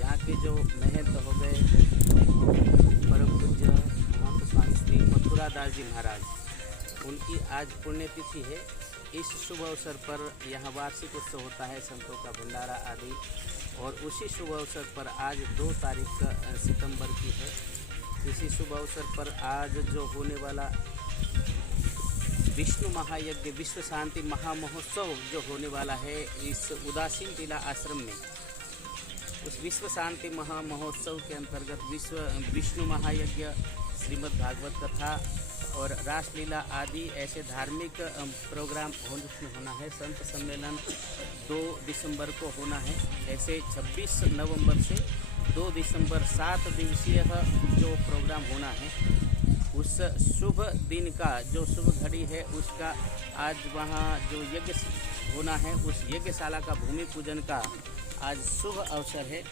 यहाँ के जो महंत हो गए परम पूज्य महंत स्वामी श्री मथुरा दास जी महाराज, उनकी आज पुण्यतिथि है। इस शुभ अवसर पर यहाँ वार्षिक उत्सव होता है, संतों का भंडारा आदि, और उसी शुभ अवसर पर आज 2 तारीख सितंबर की है। इसी शुभ अवसर पर आज जो होने वाला विष्णु महायज्ञ विश्व शांति महामहोत्सव जो होने वाला है इस उदासीन टीला आश्रम में, उस विश्व शांति महामहोत्सव के अंतर्गत विष्णु महायज्ञ, श्रीमद् भागवत कथा और रासलीला आदि ऐसे धार्मिक प्रोग्राम होना है। संत सम्मेलन 2 दिसंबर को होना है। ऐसे 26 नवंबर से 2 दिसंबर 7 दिवसीय जो प्रोग्राम होना है, उस शुभ दिन का जो शुभ घड़ी है उसका आज वहाँ जो यज्ञ होना है, उस यज्ञशाला का भूमि पूजन का आज शुभ अवसर है।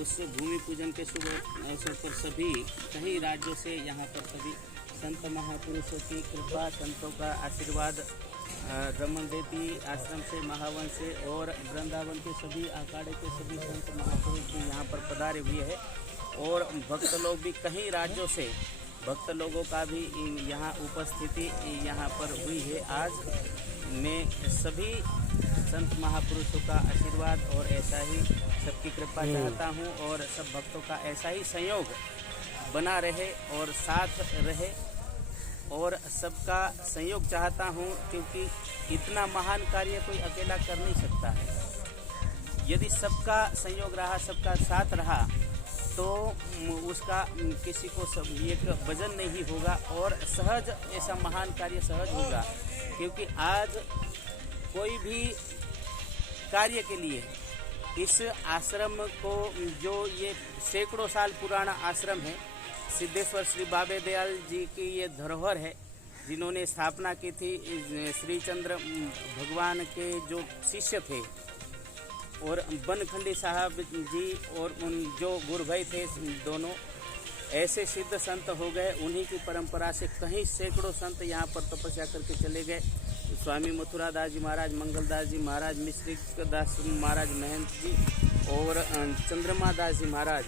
उस भूमि पूजन के शुभ अवसर पर सभी कई राज्यों से यहाँ पर सभी संत महापुरुषों की कृपा, संतों का आशीर्वाद, रमन देती आश्रम से, महावन से और वृंदावन के सभी अखाड़े के सभी संत महापुरुष भी यहाँ पर पधारे हुए हैं। और भक्त लोग भी कई राज्यों से भक्त लोगों का भी यहाँ उपस्थिति यहाँ पर हुई है। आज मैं सभी संत महापुरुषों का आशीर्वाद और ऐसा ही सबकी कृपा चाहता हूँ और सब भक्तों का ऐसा ही संयोग बना रहे और साथ रहे और सबका संयोग चाहता हूँ, क्योंकि इतना महान कार्य कोई अकेला कर नहीं सकता है। यदि सबका संयोग रहा, सबका साथ रहा, तो उसका किसी को एक वजन नहीं होगा और सहज ऐसा महान कार्य सहज होगा। क्योंकि आज कोई भी कार्य के लिए इस आश्रम को, जो ये सैकड़ों साल पुराना आश्रम है, सिद्धेश्वर श्री बाबे दयाल जी की ये धरोहर है, जिन्होंने स्थापना की थी। श्री चंद्र भगवान के जो शिष्य थे और बनखंडी साहब जी और उन जो गुरु भाई थे, दोनों ऐसे सिद्ध संत हो गए। उन्हीं की परंपरा से कई सैकड़ों संत यहाँ पर तपस्या करके चले गए। स्वामी मथुरा दास जी महाराज, मंगल दास जी महाराज, मिश्रिक दास महाराज महंत जी और चंद्रमा दास जी महाराज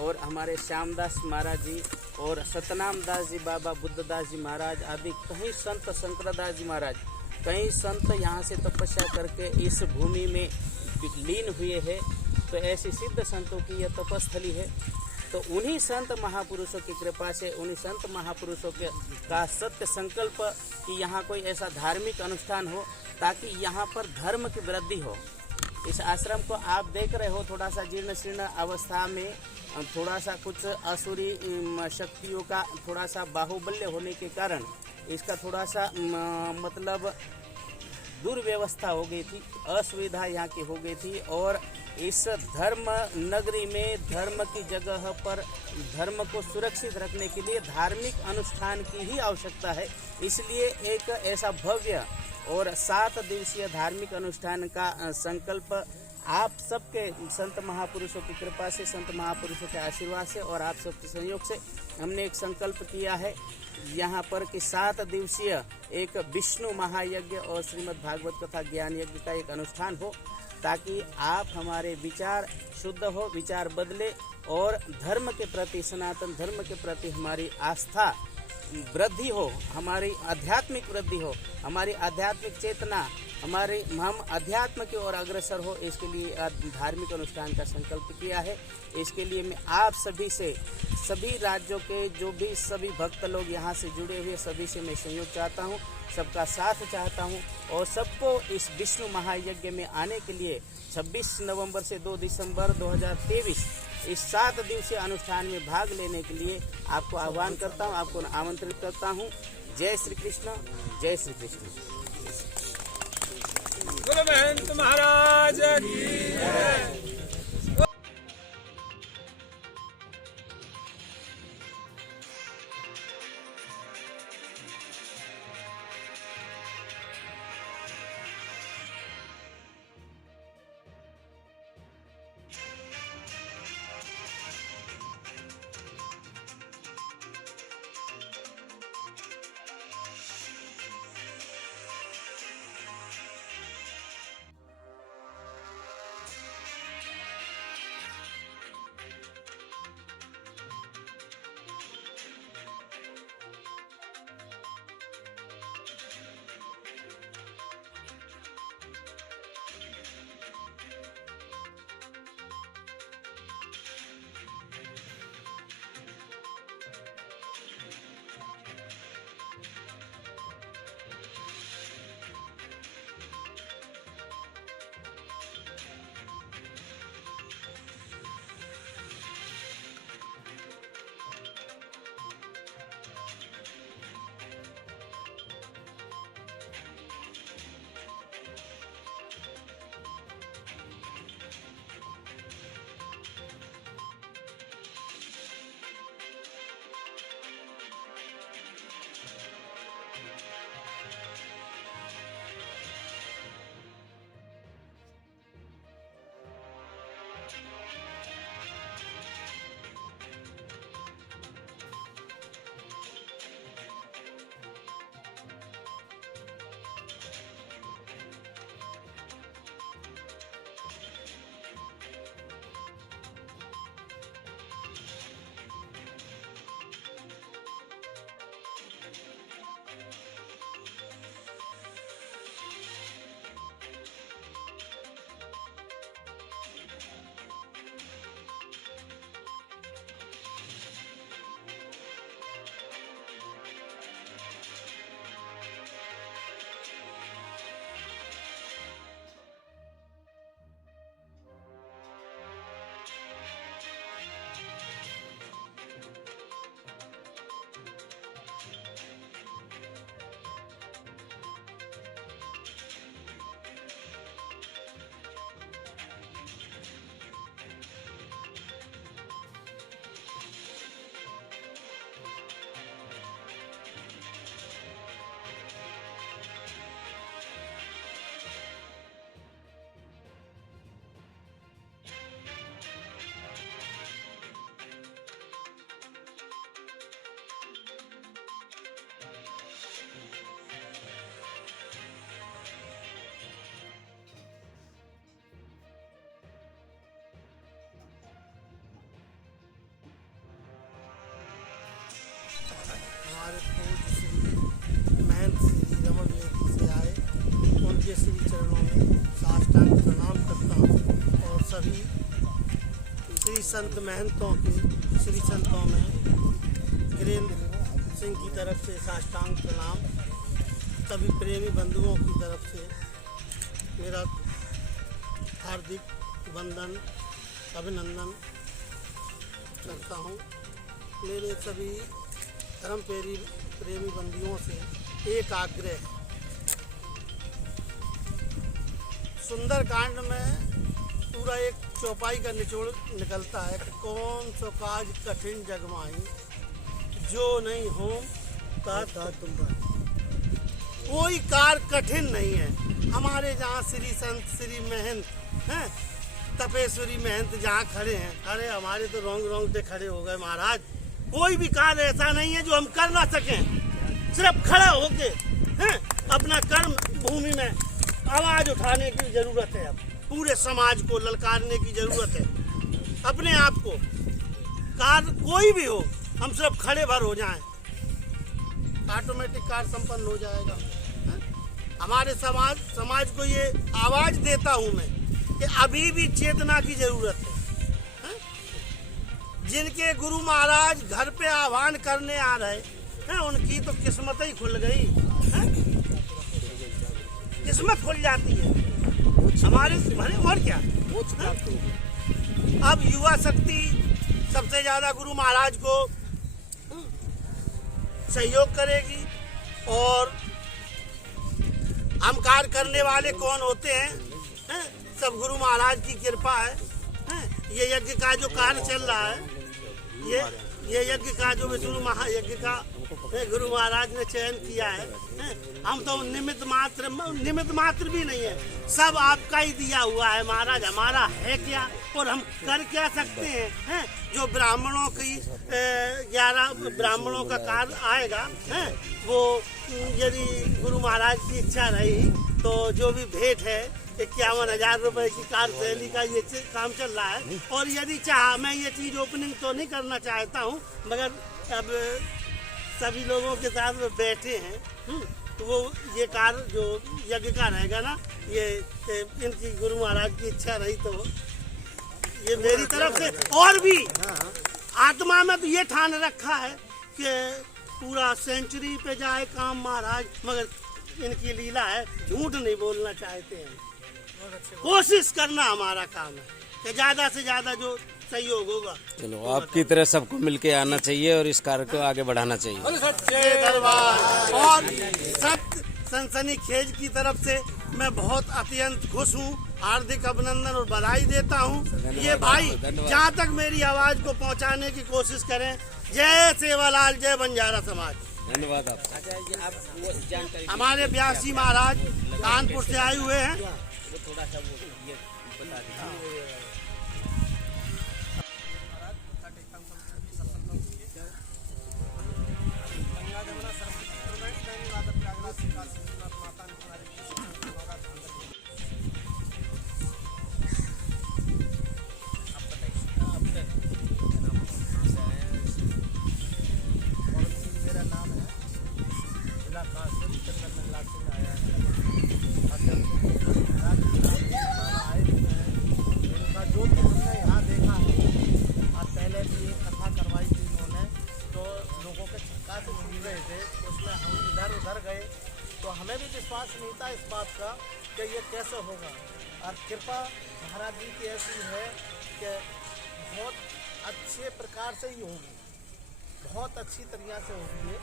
और हमारे श्यामदास महाराज जी और सतनाम दास जी बाबा, बुद्ध दास जी महाराज आदि कई संत, शंकर दास जी महाराज, कई संत यहाँ से तपस्या करके इस भूमि में लीन हुए हैं। तो ऐसी सिद्ध संतों की यह तपस्थली है। तो उन्हीं संत महापुरुषों की कृपा से, उन्हीं संत महापुरुषों के का सत्य संकल्प कि यहाँ कोई ऐसा धार्मिक अनुष्ठान हो ताकि यहाँ पर धर्म की वृद्धि हो। इस आश्रम को आप देख रहे हो, थोड़ा सा जीर्ण शीर्ण अवस्था में, थोड़ा सा कुछ असुरी शक्तियों का थोड़ा सा बाहुबल्य होने के कारण इसका थोड़ा सा मतलब दुर्व्यवस्था हो गई थी, असुविधा यहाँ की हो गई थी। और इस धर्म नगरी में धर्म की जगह पर धर्म को सुरक्षित रखने के लिए धार्मिक अनुष्ठान की ही आवश्यकता है। इसलिए एक ऐसा भव्य और 7 दिवसीय धार्मिक अनुष्ठान का संकल्प आप सबके संत महापुरुषों की कृपा से, संत महापुरुषों के आशीर्वाद से और आप सबके सहयोग से हमने एक संकल्प किया है यहाँ पर कि 7 दिवसीय एक विष्णु महायज्ञ और श्रीमद् भागवत कथा ज्ञान यज्ञ का एक अनुष्ठान हो, ताकि आप हमारे विचार शुद्ध हो, विचार बदले और धर्म के प्रति, सनातन धर्म के प्रति हमारी आस्था वृद्धि हो, हमारी आध्यात्मिक वृद्धि हो, हमारी आध्यात्मिक चेतना, हम अध्यात्म की ओर अग्रसर हो। इसके लिए धार्मिक अनुष्ठान का संकल्प किया है। इसके लिए मैं आप सभी से, सभी राज्यों के जो भी सभी भक्त लोग यहाँ से जुड़े हुए सभी से मैं सहयोग चाहता हूँ, सबका साथ चाहता हूँ और सबको इस विष्णु महायज्ञ में आने के लिए 26 नवंबर से 2 दिसंबर 2023 इस 7 दिवसीय अनुष्ठान में भाग लेने के लिए आपको आह्वान करता हूँ, आपको आमंत्रित करता हूँ। जय श्री कृष्ण, जय श्री कृष्ण। गुरु महंत महाराज की जय। श्री संत महंतों के श्री संतों में गिरेंद्र सिंह की तरफ से साष्टांग प्रणाम, सभी प्रेमी बंधुओं की तरफ से मेरा हार्दिक वंदन अभिनंदन करता हूँ। मेरे सभी धर्म प्रेमी बंधुओं से एक आग्रह है, सुंदरकांड में पूरा एक चौपाई का निचोड़ निकलता है कि कौन सो काज कठिन जग माही, जो नहीं हो ता तुम। कोई कार्य कठिन नहीं है। हमारे जहाँ श्री संत श्री महंत हैं, तपेश्वरी महंत जहाँ खड़े हैं, अरे हमारे तो रोंगटे खड़े हो गए महाराज। कोई भी कार्य ऐसा नहीं है जो हम कर ना सकें। सिर्फ खड़ा होके हैं अपना कर्म भूमि में आवाज उठाने की जरूरत है। अब पूरे समाज को ललकारने की जरूरत है। अपने आप को कार्य कोई भी हो, हम सिर्फ खड़े भर हो जाएं, ऑटोमेटिक कार्य संपन्न हो जाएगा। हमारे समाज को ये आवाज देता हूं मैं कि अभी भी चेतना की जरूरत है। जिनके गुरु महाराज घर पे आह्वान करने आ रहे हैं, उनकी तो किस्मत ही खुल गई है। किस्मत खुल जाती है हमारे और क्या। अब युवा शक्ति सबसे ज्यादा गुरु महाराज को सहयोग करेगी। और हम कार्य करने वाले कौन होते हैं? सब गुरु महाराज की कृपा है। ये यज्ञ का जो कार्य चल रहा है, ये यज्ञ का जो विष्णु महायज्ञ का गुरु महाराज ने चयन किया है, हम तो निमित्त मात्र भी नहीं है, सब आपका ही दिया हुआ है महाराज। हमारा है क्या और हम कर क्या सकते हैं? जो ब्राह्मणों की 11 ब्राह्मणों का कार्य आएगा, वो यदि गुरु महाराज की इच्छा रही तो जो भी भेंट है 51,000 रुपए की कार्यशैली का ये काम चल रहा है। और यदि चाह, मैं ये चीज ओपनिंग तो नहीं करना चाहता हूँ, मगर अब सभी लोगों के साथ में बैठे हैं, तो वो ये कार्य जो यज्ञ का रहेगा ना, ये इनकी गुरु महाराज की इच्छा रही तो ये मेरी तरफ से। और भी आत्मा में तो ये ठान रखा है कि पूरा सेंचुरी पे जाए काम महाराज, मगर इनकी लीला है, झूठ नहीं बोलना चाहते हैं। कोशिश करना हमारा काम है कि ज्यादा से ज्यादा जो सहयोग होगा। चलो, आपकी तरह सबको मिलके आना चाहिए और इस कार्य को आगे बढ़ाना चाहिए। और सत्य सनसनीखेज की तरफ से मैं बहुत अत्यंत खुश हूँ, हार्दिक अभिनंदन और बधाई देता हूँ। ये भाई जहाँ तक मेरी आवाज को पहुँचाने की कोशिश करें। जय सेवालाल, जय बंजारा समाज। धन्यवाद आप। हमारे व्यासी महाराज कानपुर से आए हुए हैं। थोड़ा सा वो ये बता दीजिए। मेरा नाम है जिला कासिम चंद्रलाल सिंह आया है। जो भी हमने यहाँ देखा है, और पहले भी एक कथा करवाई थी इन्होंने, तो लोगों के छक्का से मिल रहे थे, उसमें हम इधर उधर गए तो हमें भी विश्वास नहीं था इस बात का कि ये कैसे होगा। और कृपा महाराज जी की ऐसी है कि बहुत अच्छे प्रकार से ही होगी, बहुत अच्छी तरीक़ा से होगी ये।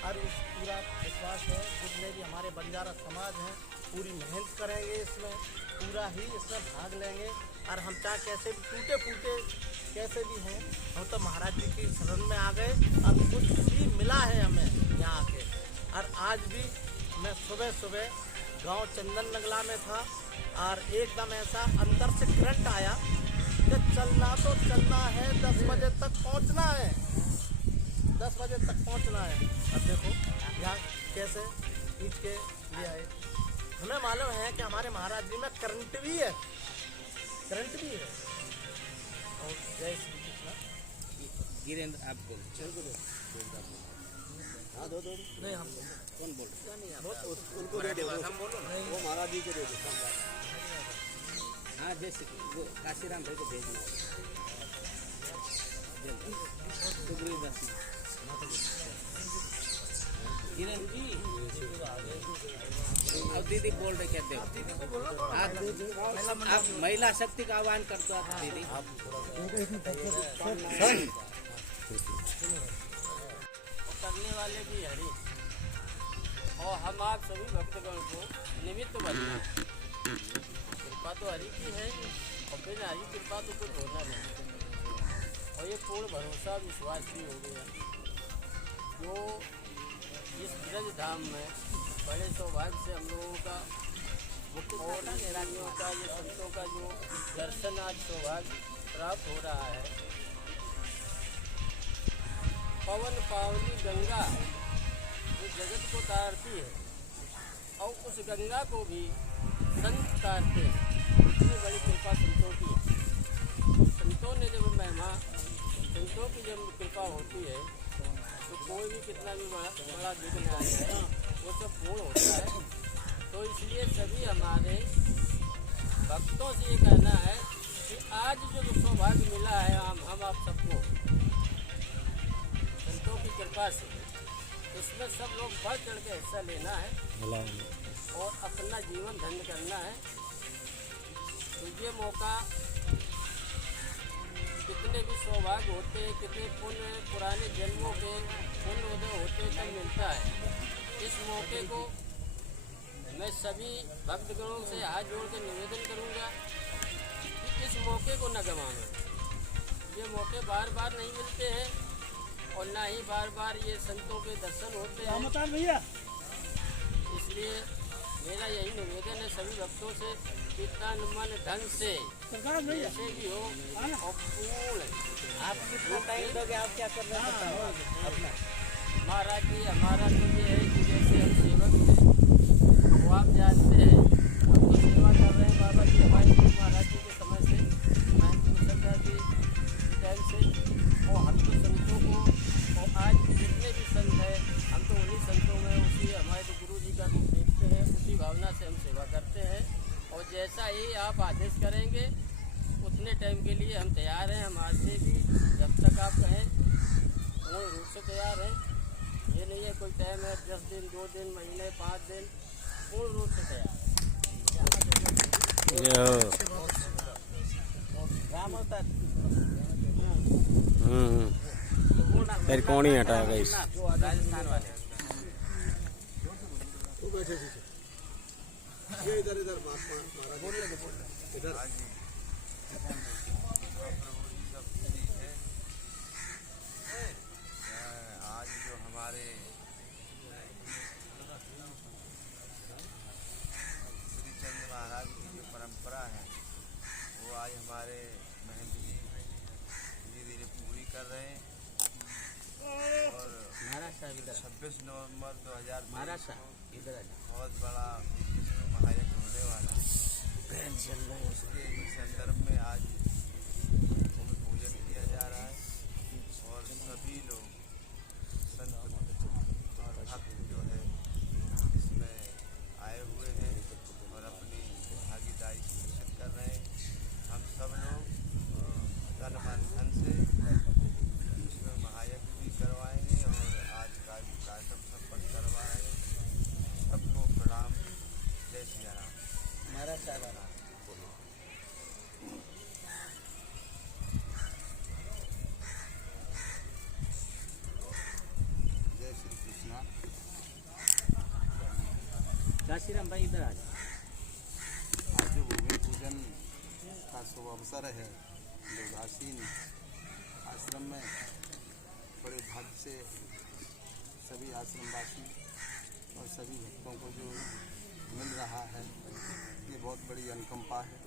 और उस पूरा विश्वास है। जितने भी हमारे बंजारा समाज हैं, पूरी मेहनत करेंगे, इसमें पूरा ही इसमें भाग लेंगे। और हम चाहे कैसे भी टूटे फूटे कैसे भी हों, हम तो महाराज जी की शरण में आ गए और कुछ भी मिला है हमें यहाँ आके। और आज भी मैं सुबह सुबह गांव चंदन नगला में था और एकदम ऐसा अंदर से करंट आया कि चलना तो चलना है, 10 बजे तक पहुँचना है, 10 बजे तक पहुँचना है। अब देखो यहाँ कैसे खींच के ले आए। हमें मालूम है कि हमारे महाराज जी में करंट भी है, करंट भी है। और जय श्री कृष्ण। गिरेंद्र आप बोल। नहीं, हम कौन बोल रहे? उनको दे दो, वो महाराज जी को दे दो। हाँ, जैसे वो काशीराम भाई को भेजना। किरण जी अब दीदी बोल रहे कहते हो आप महिला शक्ति का आह्वान करते हो आप दीदी करने वाले भी हरि और हम आप सभी भक्तगण को निमित्त बनना। कृपा तो हरि की है और बिना हरि कृपा तो कुछ होना नहीं। और ये पूर्ण भरोसा विश्वास भी हो गया जो इस ब्रज धाम में बड़े सौभाग्य से हम लोगों का और निरानियों का ये संतों का जो दर्शन आज सौभाग्य प्राप्त हो रहा है। पवन पावनी गंगा जो जगत को तारती है और उस गंगा को भी संत तारते हैं। इतनी बड़ी कृपा संतों की है। संतों ने जब महिमा संतों की जब कृपा होती है तो कोई भी कितना भी बड़ा विघ्न आ जाए वो सब पूर्ण होता है। तो इसलिए सभी हमारे भक्तों से ये कहना है कि आज जो सौभाग्य मिला है हम आप सबको संतों की कृपा से, इसमें सब लोग बढ़ चढ़ के हिस्सा लेना है और अपना जीवन धन्य करना है। तो ये मौका कितने भी सौभाग्य होते हैं, कितने पुण्य पुराने जन्मों के पुण्य उदय होते तब मिलता है। इस मौके को मैं सभी भक्तगणों से हाथ जोड़ के निवेदन करूंगा कि इस मौके को न गंवाना। ये मौके बार बार नहीं मिलते हैं और ना ही बार बार ये संतों के दर्शन होते हैं। इसलिए मेरा यही निवेदन है सभी भक्तों से कि तन मन धन से जैसे भी हो और पूर्ण आप कितना टाइम दोगे, आप क्या कर रहे हैं? महाराज जी हमारा तो ये है कि जैसे हम सेवक हैं वो आप जानते हैं हम तो सेवा कर रहे हैं बाबा जी हमारे महाराज जी के समय से महंत मुसल्ला जी टाइम से। और हम तो संतों को और आज भी जितने भी संत हैं हम तो उन्हीं संतों में उसी हमारे तो गुरु जी का रूप देखते हैं, उसी भावना से हम सेवा करते हैं। और जैसा ही आप आदेश करेंगे उतने टाइम के लिए हम तैयार हैं। हम आज से भी जब तक आप कहें पूर्ण रूप से तैयार हैं। ये नहीं है कोई टाइम है 10 दिन 2 दिन महीने 5 दिन, पूर्ण रूप से तैयार है। फिर कौन ही हटाएगा इस राजस्थान वाले आज जो हमारे श्री चंद्र महाराज की जो परंपरा है वो आज हमारे महंत जी धीरे धीरे पूरी कर रहे हैं। और 26 नवंबर 2023 बहुत बड़ा विश्व महायज्ञ होने वाला है। उसके संदर्भ में आज भूमि पूजन किया जा रहा है और सभी लोग संत और भक्त जो है इसमें आए हुए हैं और अपनी भागीदारी सुनिश्चित कर रहे हैं। हम सब लोग तन मन धन से इसमें महायज्ञ भी करवाएंगे और आज का भी कार्यक्रम संपन्न करवाएंगे। सबको प्रणाम। जय श्री राम। महाराज साहब जय श्री कृष्णा। काशीराम भाई इधर आ जाओ। आज जो भूमि पूजन का शुभ अवसर है देवदासीन आश्रम में बड़े भाग्य से सभी आश्रमवासी और सभी भक्तों को जो मिल रहा है ये बहुत बड़ी अनुकंपा है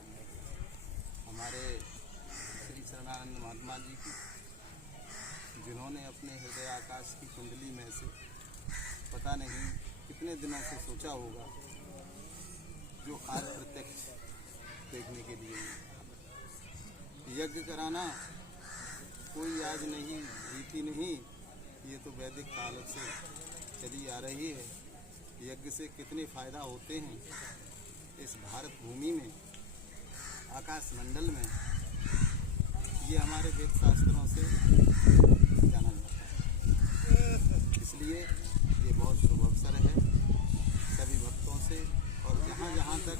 हमारे श्री शरणानंद महात्मा जी की, जिन्होंने अपने हृदय आकाश की कुंडली में से पता नहीं कितने दिनों से सोचा होगा जो आज प्रत्यक्ष देखने के लिए यज्ञ कराना कोई आज नहीं रीति नहीं, ये तो वैदिक काल से चली आ रही है। यज्ञ से कितने फायदा होते हैं इस भारत भूमि में, आकाश मंडल में, ये हमारे वेद शास्त्रों से जाना जाता है। इसलिए ये बहुत शुभ अवसर है सभी भक्तों से, और जहाँ जहाँ तक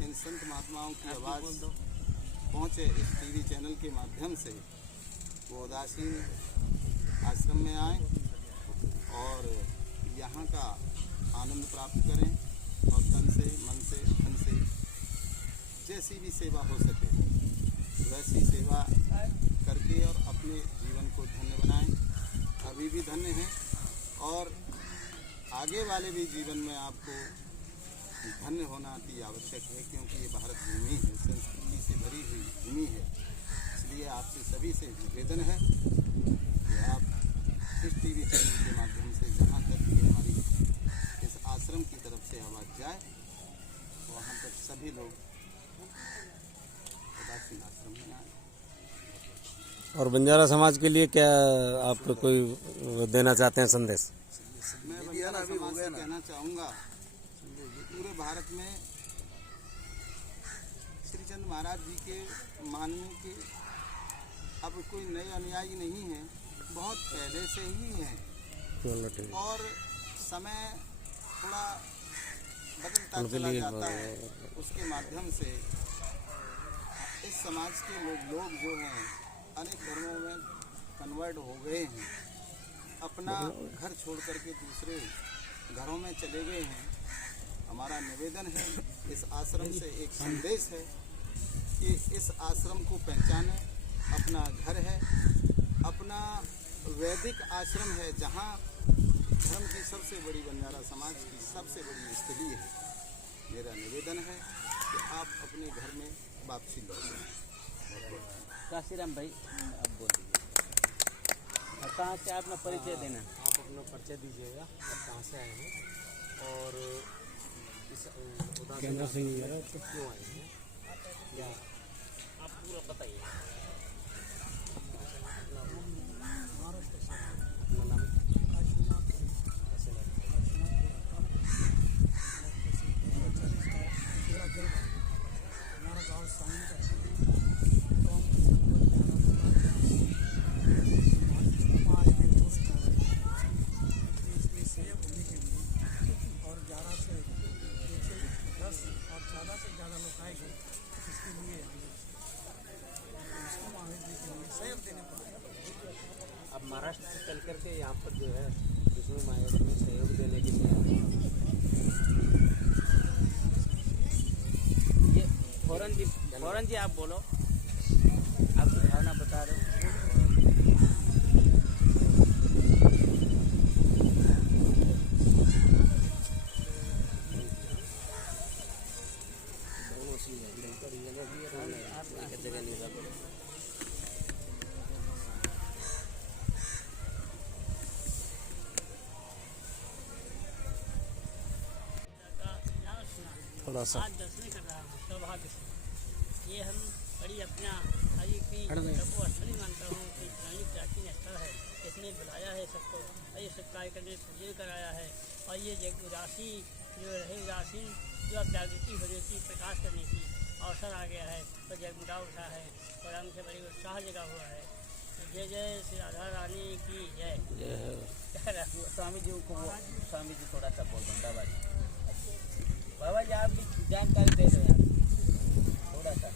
इन संत महात्माओं की आवाज़ पहुँचे इस टीवी चैनल के माध्यम से, वो उदासीन आश्रम में आए और यहाँ का आनंद प्राप्त करें और तन से, मन से, धन से जैसी भी सेवा हो सके वैसी सेवा करके और अपने जीवन को धन्य बनाएं। अभी भी धन्य हैं और आगे वाले भी जीवन में आपको धन्य होना अति आवश्यक है, क्योंकि ये भारत भूमि है, संस्कृति से भरी हुई भूमि है। इसलिए आपसे सभी से निवेदन है कि आप इस टीवी चैनल के माध्यम से जहाँ तक कि हमारी इस आश्रम की तरफ से आवाज़ जाए वहाँ तक सभी लोग उदासीन आश्रम में आए। और बंजारा समाज के लिए क्या आप कोई देना चाहते हैं संदेश? मैं बंजारा समाज से कहना चाहूँगा, पूरे भारत में श्रीचंद महाराज जी के मानने के अब कोई नए अनुयायी नहीं है, बहुत पहले से ही हैं। और समय थोड़ा बदलता चला जाता है, उसके माध्यम से इस समाज के लोग जो हैं अनेक धर्मों में कन्वर्ट हो गए हैं, अपना घर छोड़ करके दूसरे घरों में चले गए हैं। हमारा निवेदन है, इस आश्रम से एक संदेश है कि इस आश्रम को पहचाने। अपना घर है, अपना वैदिक आश्रम है, जहाँ धर्म की सबसे बड़ी बंजारा समाज की सबसे बड़ी स्थली है। मेरा निवेदन है कि आप अपने घर में वापसी लौटें। काशीराम भाई अब बोल दीजिए, कहाँ से अपना परिचय देना? आप अपना परिचय दीजिएगा, आप कहाँ से आए हैं और इस उदासीन आश्रम में क्यों आए हैं, या आप पूरा बताइए। महाराष्ट्र से अपना नाम काशीनाथ हमारा गाँव साइन का है, तो हम और 11 से 10 और ज़्यादा से ज़्यादा लोग आएंगे, इसके लिए विष्णु महाराज जी के लिए सहयोग देने को आए। अब महाराष्ट्र से चल करके यहाँ पर जो है विष्णु महाराज में सहयोग देने के लिए ये फौरन जी आप बोलो, आपकी भावना बता दो। थोड़ा सा आज दर्शन कर रहा हूँ सौभाग्य से। ये हम बड़ी अपना हरि की सबको स्थली मानता हूँ कि पुरानी प्राचीन स्थल है, इसने बुलाया है सबको, और ये सब कार्य करने पूजन कराया है। और ये जग उदासी जो रहे उदासीन जो अब जागृति हो रही थी, प्रकाश करने की अवसर आ गया है, तो जगमगा उठा है और हमसे बड़ी उत्साह जगा हुआ है। जय जय श्री राधा रानी की जय। स्वामी जी को स्वामी जी थोड़ा सा बोल दो बाबा जी आप भी जानकारी दे दो यार थोड़ा सा।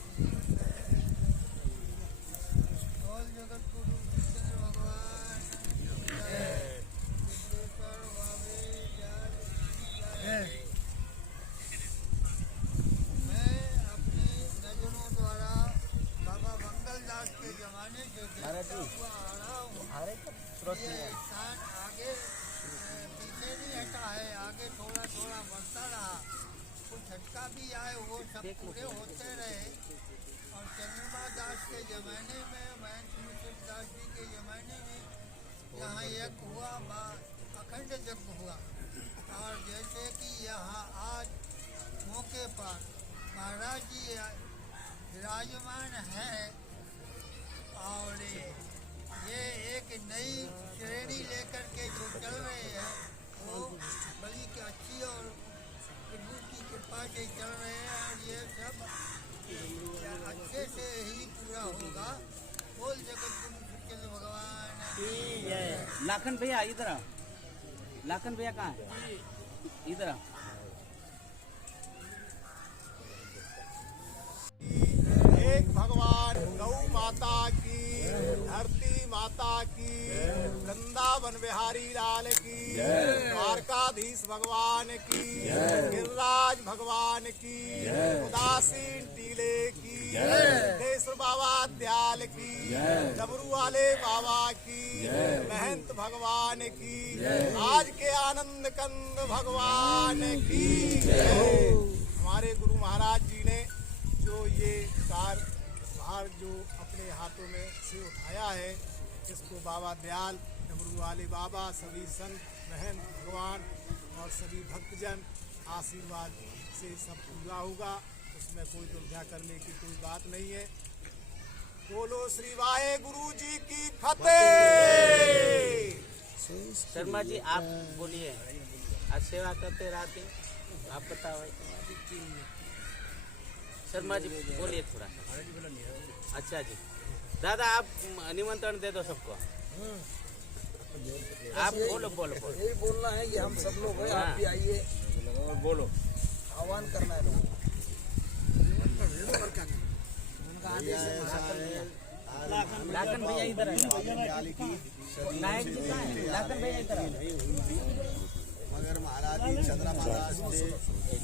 महाराज जी हमारे स्रोत में आगे पीछे नहीं हटा है, आगे थोड़ा थोड़ा बढ़ता रहा, कुछ झटका भी आए, वो सब पूरे होते रहे। और चंद्रमा दास के ज़माने में, महंत मिश्र दास जी के ज़माने में यहाँ यज्ञ हुआ, अखंड यज्ञ हुआ। और जैसे कि यहाँ आज मौके पर महाराज जी विराजमान हैं, और ये एक नई श्रेणी लेकर के जो चल रहे हैं वो बड़ी अच्छी और प्रभु की कृपा से चल रहे हैं, और ये सब अच्छे से ही पूरा होगा। बोल जगत गुरु रामचंद्र भगवान की जय। लाखन भैया इधर आओ। लाखन भैया कहाँ है? इधर आओ। एक भगवान गौ माता की, धरती माता की, वृंदावन बिहारी लाल की, द्वारकाधीश भगवान की, गिरिराज भगवान की, उदासीन टीले की, सिद्धेश्वर बाबा दयाल की, डमरू वाले बाबा की, महंत भगवान की, आज के आनंद कंद भगवान की। हमारे गुरु महाराज जी ने जो ये कार भार जो अपने हाथों में से उठाया है, इसको बाबा दयाल, डमरू वाले बाबा, सभी संत महंत भगवान और सभी भक्तजन आशीर्वाद से सब पूरा होगा। उसमें कोई दुर्व्या करने की कोई बात नहीं है। बोलो श्री वाहे गुरु जी की फतेह। शर्मा जी आप बोलिए, आज सेवा करते रहते, आप बताओ। शर्मा जी बोलिए थोड़ा। अच्छा जी, दादा आप निमंत्रण दे दो सबको। आप बोलो बोलो बोलो। यही बोलना है कि हम सब लोग हैं, आप भी आइए और बोलो, आह्वान करना है लोगों को। उनका आदेश है। लाखन भैया इधर आ जाओ। नायक जी कहाँ हैं? लाखन भैया इधर आ जाओ। मगर महाराज जी चंद्रा महाराज थे,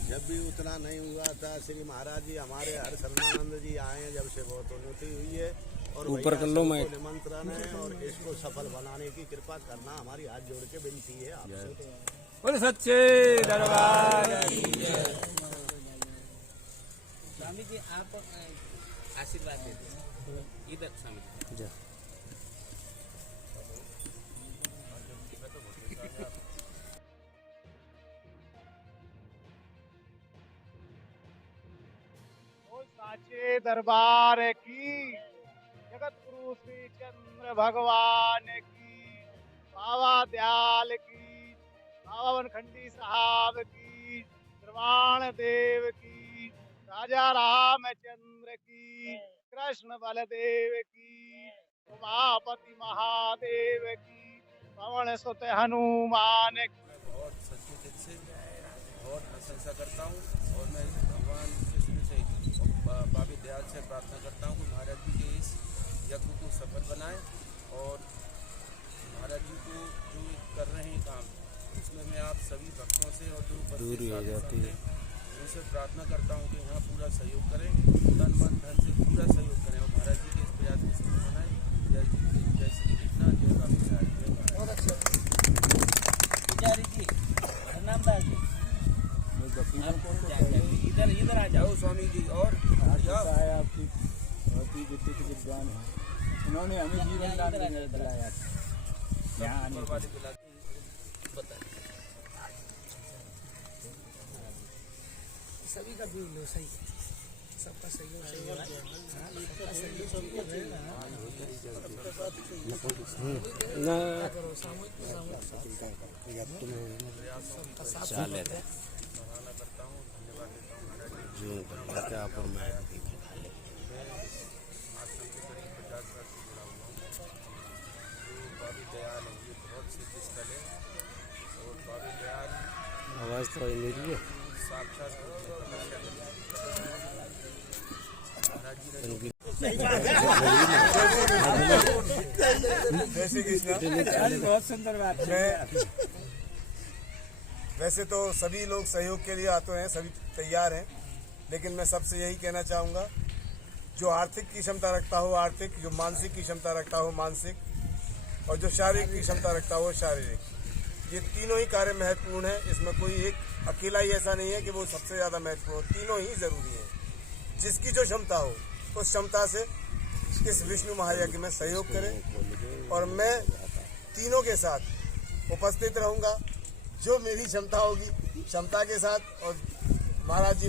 जब भी उतना नहीं हुआ था, श्री महाराज जी हमारे हर शरणानंद जी आए जब से बहुत उन्नति हुई है। और ऊपर कर लो मैं निमंत्रण है और इसको सफल बनाने की कृपा करना हमारी हाथ जोड़ के विनती है आपसे। बोल सच्चे दरबार। स्वामी जी आप आशीर्वाद दे दीजिए। इधर स्वामी जी। साचे दरबार की, जगत गुरु श्री चंद्र भगवान की, बाबा दयाल की, बाबा वनखंडी साहब की, श्रवण देव की, राजा रामचंद्र की, कृष्ण बलदेव की, उमापति महादेव की, पवन सुत हनुमान की। बहुत सच्चे दिल से बहुत प्रशंसा करता हूँ और मैं भगवान से शुरू से बाबा दयाल से प्रार्थना करता हूँ कि महाराज जी के इस यज्ञ को सफल बनाएं और महाराज जी को जो कर रहे हैं काम, उसमें मैं आप सभी भक्तों से और जो दूरी हो जाती है उनसे प्रार्थना करता हूँ कि यहाँ पूरा सहयोग करें, तन मन धन से पूरा सहयोग करें और महाराज जी के इस प्रयास को सफल बनाएं। जय श्री कृष्ण, जय बाबा। बहुत अच्छा पुजारी जी, प्रणाम जी। इधर इधर आ जाओ स्वामी जी। और आपकी बहुत ही विद्युत विद्वान है, उन्होंने हमें जीवन दान दिलाया था। यहाँ आने सभी का भी लो सही, सबका सहयोग चाले करता हूँ, धन्यवाद देता हूँ महाराज जी। जो करते आप और मैं आश्रम के करीब 50 साल से जुड़ा हुआ हूँ। जो बाबा दयाल है, ये बहुत सिद्ध स्थल है और बाबा दयाल आवाज़ तो मेरी है। साक्षात बहुत सुंदर बात है। वैसे तो सभी लोग सहयोग के लिए आते हैं, सभी तैयार हैं, लेकिन मैं सबसे यही कहना चाहूँगा, जो आर्थिक की क्षमता रखता हो आर्थिक, जो मानसिक की क्षमता रखता हो मानसिक, और जो शारीरिक की क्षमता रखता हो शारीरिक, ये तीनों ही कार्य महत्वपूर्ण है। इसमें कोई एक अकेला ही ऐसा नहीं है कि वो सबसे ज़्यादा महत्वपूर्ण, तीनों ही ज़रूरी है। जिसकी जो क्षमता हो उस क्षमता से इस विष्णु महायज्ञ में सहयोग करें और मैं तीनों के साथ उपस्थित रहूँगा। जो मेरी क्षमता होगी क्षमता के साथ, और महाराज जी